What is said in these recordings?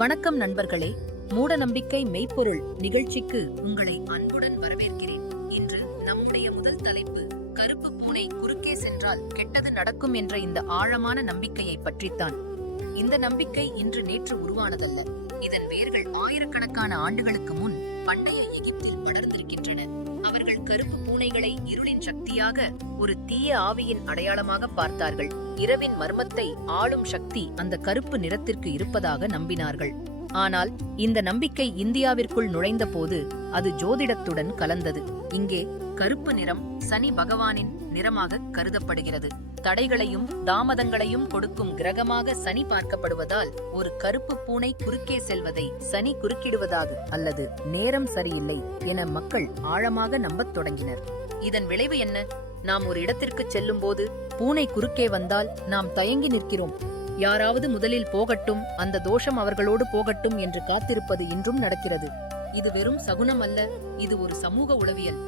வணக்கம் நண்பர்களே. மூட நம்பிக்கை மெய்ப்பொருள் நிகழ்ச்சிக்கு உங்களை அன்புடன் வரவேற்கிறேன். இன்று நம்முடைய முதல் தலைப்பு கருப்பு பூனை குறுக்கே சென்றால் கெட்டது நடக்கும் என்ற இந்த ஆழமான நம்பிக்கையை பற்றித்தான். இந்த நம்பிக்கை இன்று நேற்று உருவானதல்ல. இதன் வேர்கள் ஆயிரக்கணக்கான ஆண்டுகளுக்கு முன் பண்டைய எகிப்தில் படர்ந்திருக்கின்றன. அவர்கள் கருப்பு பூனைகளை இருளின் சக்தியாக ஒரு தீய ஆவியின் அடையாளமாக பார்த்தார்கள். இரவின் மர்மத்தை ஆளும் சக்தி அந்த கருப்பு நிறத்திற்கு இருப்பதாக நம்பினார்கள். ஆனால் இந்த நம்பிக்கை இந்தியாவிற்குள் நுழைந்தபோது அது ஜோதிடத்துடன் கலந்தது. இங்கே கருப்பு நிறம் சனி பகவானின் நிறமாக கருதப்படுகிறது. தடைகளையும் தாமதங்களையும் கொடுக்கும் கிரகமாக சனி பார்க்கப்படுவதால் ஒரு கருப்பு பூனை குறுக்கே செல்வதை சனி குறுக்கிடுவதாக அல்லது நேரம் சரியில்லை என மக்கள் ஆழமாக நம்பத் தொடங்கினர். இதன் விளைவு என்ன? நாம் ஒரு இடத்திற்கு செல்லும் போது பூனை குறுக்கே வந்தால் நாம் தயங்கி நிற்கிறோம். யாராவது முதலில் போகட்டும் அந்த தோஷம் அவர்களோடு போகட்டும் என்று காத்திருப்பது இன்றும் நடக்கிறது. இது வெறும் சகுனம் அல்ல இது ஒரு சமூக உளவியல்.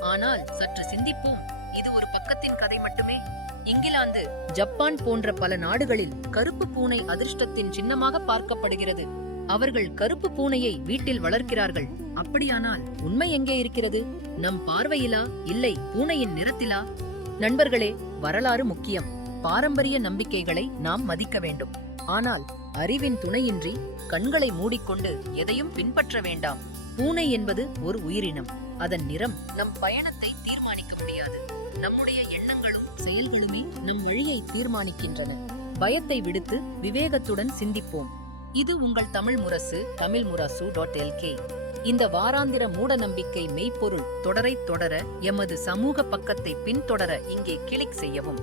ஆனால் சற்று சிந்திப்போம் இது ஒரு பக்கத்தின் கதை மட்டுமே. இங்கிலாந்து ஜப்பான் போன்ற பல நாடுகளில் கருப்பு பூனை அதிர்ஷ்டத்தின் சின்னமாக பார்க்கப்படுகிறது. அவர்கள் கருப்பு பூனையை வீட்டில் வளர்க்கிறார்கள். அப்படியானால் உண்மை எங்கே இருக்கிறது? நம் பார்வையிலா இல்லை பூனையின் நிறத்திலா? நண்பர்களே வரலாறு முக்கியம். பாரம்பரிய நம்பிக்கைகளை நாம் மதிக்க வேண்டும். ஆனால் அறிவின் துணையின்றி கண்களை மூடிக்கொண்டு எதையும் பின்பற்ற வேண்டாம். பூனை என்பது ஒரு உயிரினம். அதன் நிறம் நம் பயணத்தை தீர்மானிக்க முடியாது. நம்முடைய எண்ணங்களும் செயல்களுமே நம் வழியை தீர்மானிக்கின்றன. பயத்தை விடுத்து விவேகத்துடன் சிந்திப்போம். இது உங்கள் Tamil Murasu Tamil Murasu dot L K இந்த வாராந்திர மூட நம்பிக்கை மெய்ப்பொருள் தொடரை தொடர எமது சமூக பக்கத்தை பின்தொடர இங்கே கிளிக் செய்யவும்.